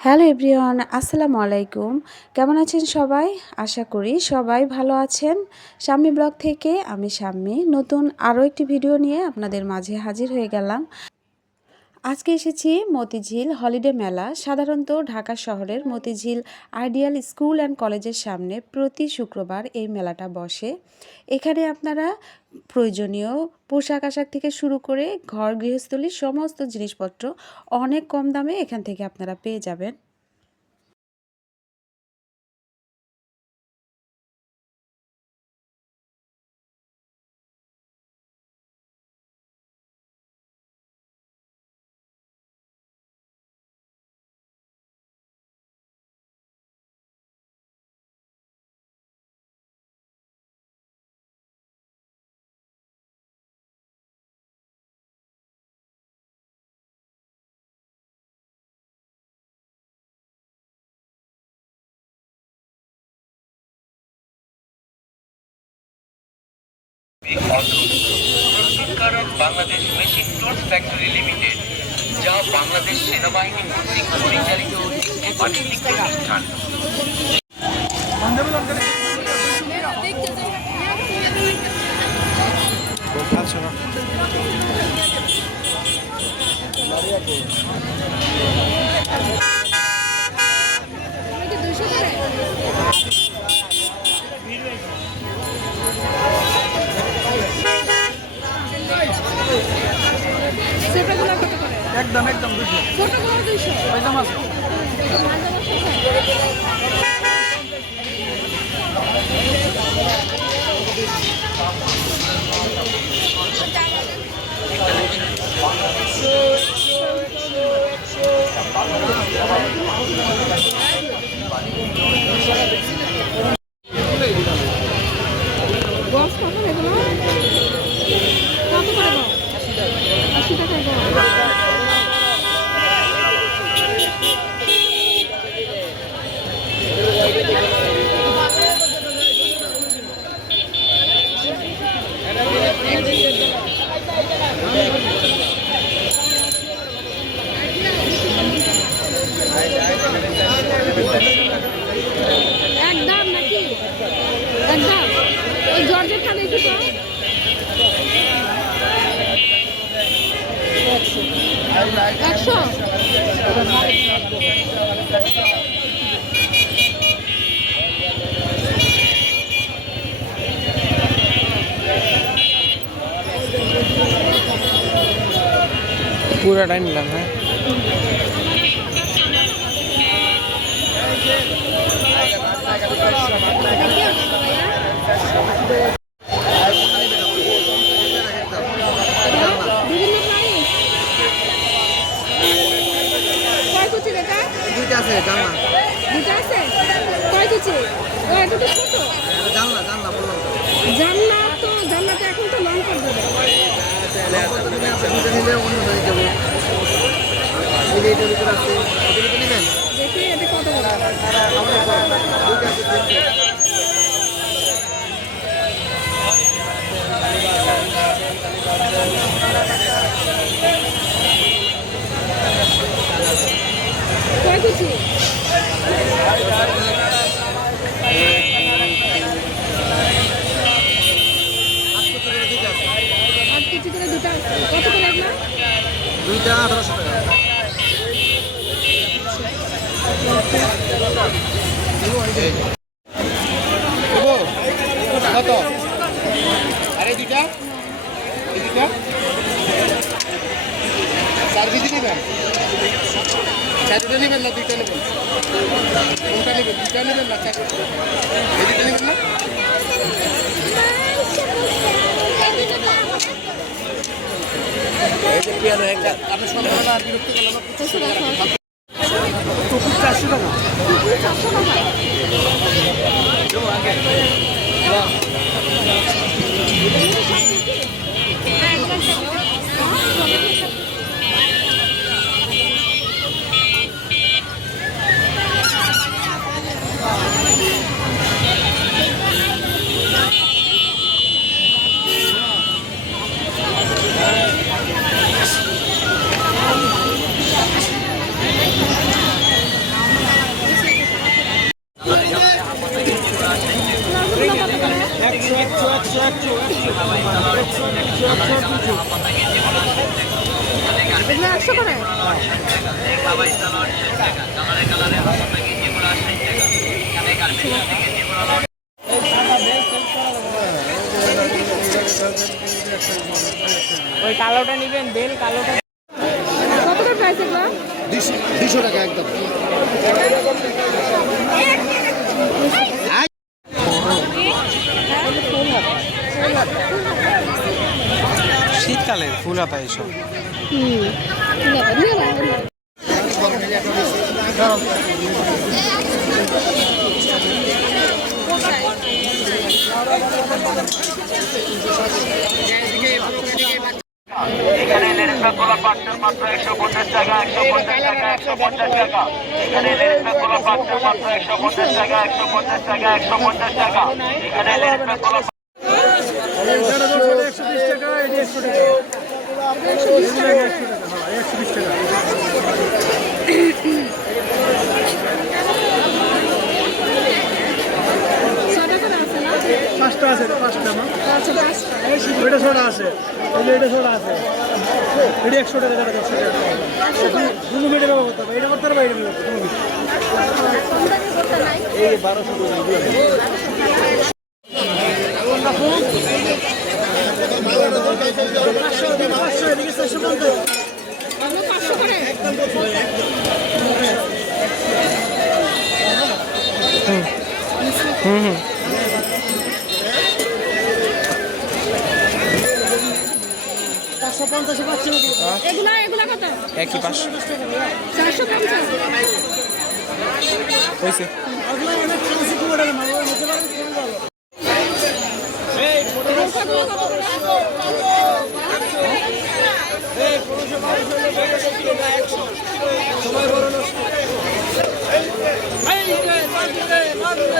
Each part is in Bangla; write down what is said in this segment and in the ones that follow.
হ্যালো এভরিওয়ান, আসসালামু আলাইকুম। কেমন আছেন সবাই? আশা করি সবাই ভালো আছেন। শাম্মী ব্লগ থেকে আমি শাম্মী নতুন আরও একটি ভিডিও নিয়ে আপনাদের মাঝে হাজির হয়ে গেলাম। আজকে এসেছি মতিঝিল হলিডে মেলা। সাধারণত ঢাকা শহরের মতিঝিল আইডিয়াল স্কুল অ্যান্ড কলেজের সামনে প্রতি শুক্রবার এই মেলাটা বসে। এখানে আপনারা প্রয়োজনীয় পোশাক আশাক থেকে শুরু করে ঘর গৃহস্থলীর সমস্ত জিনিসপত্র অনেক কম দামে এখান থেকে আপনারা পেয়ে যাবেন। Bangladesh machine tools factory limited, যা বাংলাদেশ সেনাবাহিনী কর্তৃক পরিচালিত বাণিজ্যিক প্রতিষ্ঠান। একদম 200 ছোটগুলো 200 একদম আছে। বক্স কত এগুলো? কত করে দাও? 80 টাকা দাও। একদম নাকি একদম ওই জর্জের খানে একটু তো 100 পুরাটাই নিলাম। হ্যাঁ, দুইটা আছে জানলা। দুটো আছে কয় কুচি? ও দুটো ছোট জানলা বললাম তো। জান্নাতে এখন তো লং করে দেবে। দুটো নিলে অন্য হয়ে যাবো। এটার ভিতরে আছে, ওদের ভিতরে নেবেন। দেখি এটা কত বড়। দুইটা আছে। কয় কুচি? আট কুচি করে দুটো আছে। কত করে এগুলো? দুইটা 1800 টাকা। কত? আরে দুইটা চার কেজি নেবেন? চারটা নেবেন না দুইটা নেবেন? কোনটা নেবেন? দুইটা নেবেন না চারটা? এই দুইটা নেবেন না? আপনার সন্ধ্যাবেলা বিরক্ত করলাম না? 400 টাকা। সবাই সালোয়ার 60 টাকা, কালারে কালারে হাসানা গেঞ্জিগুলো 60 টাকা। এখানে গার্মেন্টস গেঞ্জিগুলো ওই কালোটা নেবেন বেল কালোটা কত করে প্রাইস এগুলো? 200 টাকা একদম। শীতকালের ফুল হাতা এইসব। নিয়ে নাও। এখানে লেডিসের গোলাপ পাঁচটার মাত্র 150 টাকা, 150 টাকা, 150 টাকা। এখানে লেডিসের গোলাপ পাঁচটার মাত্র 150 টাকা, 150 টাকা, 150 টাকা। এখানে লেডিসের গোলাপ 120 টাকা, 100 টাকা। 120 টাকা। ছয়টা করে আছে না? পাঁচটা আছে, পাঁচটা না? আচ্ছা, পাঁচটা। এটা ছোটা আছে, এই যে এটা ছোটা আছে। এটা 100 টাকা, এটা 100 টাকা। দুটো মিনিটে ব্যবহার করতে হবে, এটা করতে হবে, এটা করতে হবে। কম দামি করতে নাই। এই 1200 টাকা। 500 এদিকে 450। এগুলো 500 করে? এগুলা কত? একই 500 450? হয়েছে।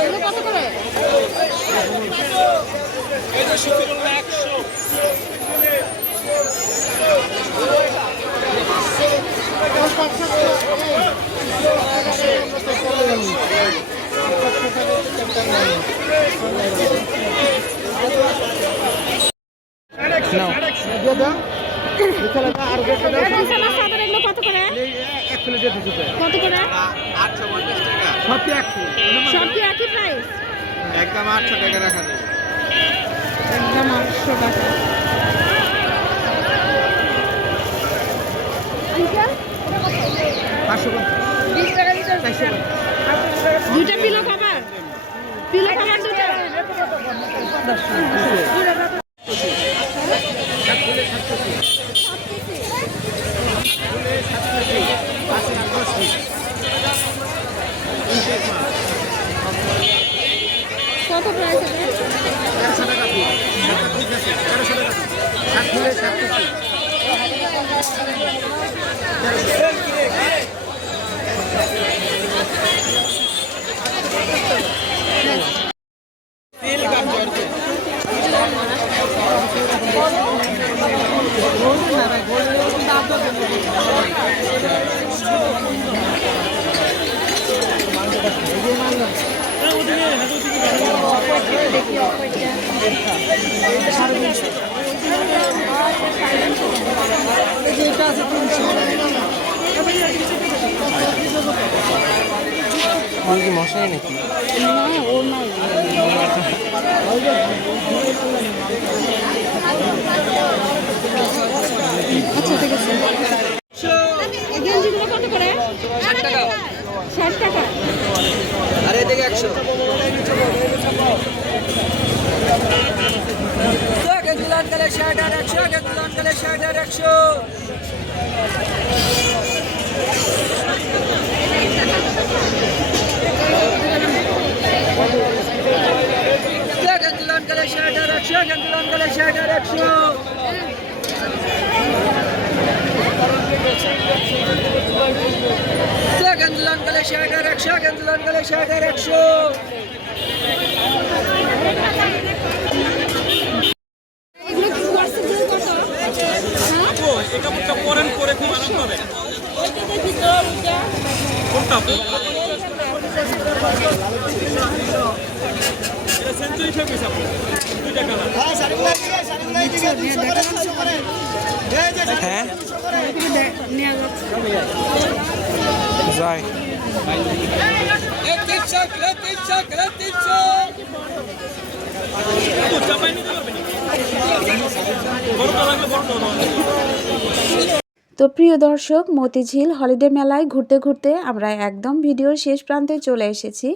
এগুলো কত করে? নাও। এখন সাদা সাদা এগুলো কত করে? কত করে? সব কি একই প্রাইস? একদম 800 টাকা রাখা যাবে। একদম 800 টাকা। আঙ্কেল, এটা কত? 20 টাকা দিতে হবে। দুইটা পিলো কভার? পিলো কভার দুটো? কত প্রাইস এটা? কি মশাই নাকি? আচ্ছা, ঠিক আছে। এই গেঞ্জিগুলো কত করে? 60 টাকা। 60 টাকা? আর এদিকে 100। গেঞ্জিলান গেলে 60 আর 100, গেঞ্জিলান গেলে 60 আর 100। গেঞ্জিলান গেলে 60 আর 100, গেঞ্জিলান গেলে 60 আর 100। গেঞ্জিলান গেলে 60 আর 100, গেঞ্জিলান গেলে 60 আর 100। এগুলো কি করছে গুলো কত? হ্যাঁ? এটা পরেন করে খুব আনন্দ হবে। ওইটা দেখি তো, ওইটা। কোনটা? এটা সেঞ্চুরি ফেব্রিক্স আপনি। দুইটা কালার। হ্যাঁ, নেওয়া যাচ্ছে। যাই তো প্রিয় দর্শক, মতিঝিল হলিডে মেলায় ঘুরতে ঘুরতে আমরা একদম ভিডিওর শেষ প্রান্তে চলে এসেছি।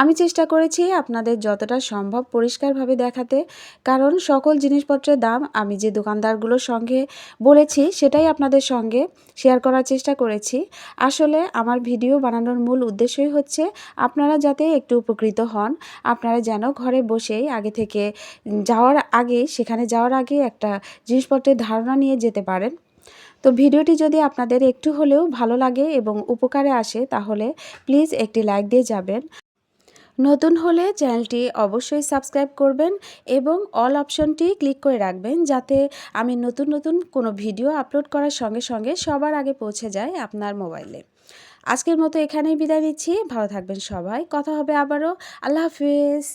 আমি চেষ্টা করেছি আপনাদের যতটা সম্ভব পরিষ্কারভাবে দেখাতে, কারণ সকল জিনিসপত্রের দাম আমি যে দোকানদারগুলোর সঙ্গে বলেছি সেটাই আপনাদের সঙ্গে শেয়ার করার চেষ্টা করেছি। আসলে আমার ভিডিও বানানোর মূল উদ্দেশ্যই হচ্ছে আপনারা যাতে একটু উপকৃত হন, আপনারা যেন ঘরে বসেই সেখানে যাওয়ার আগে একটা জিনিসপত্রের ধারণা নিয়ে যেতে পারেন। তো ভিডিওটি যদি আপনাদের একটু হলেও ভালো লাগে এবং উপকারে আসে তাহলে প্লিজ একটি লাইক দিয়ে যাবেন। নতুন হলে চ্যানেলটি অবশ্যই সাবস্ক্রাইব করবেন এবং অল অপশনটি ক্লিক করে রাখবেন, যাতে আমি নতুন নতুন কোনো ভিডিও আপলোড করার সঙ্গে সঙ্গে সবার আগে পৌঁছে যায় আপনার মোবাইলে। আজকের মতো এখানেই বিদায় নিচ্ছি। ভালো থাকবেন সবাই, কথা হবে আবারও। আল্লাহ হাফিজ।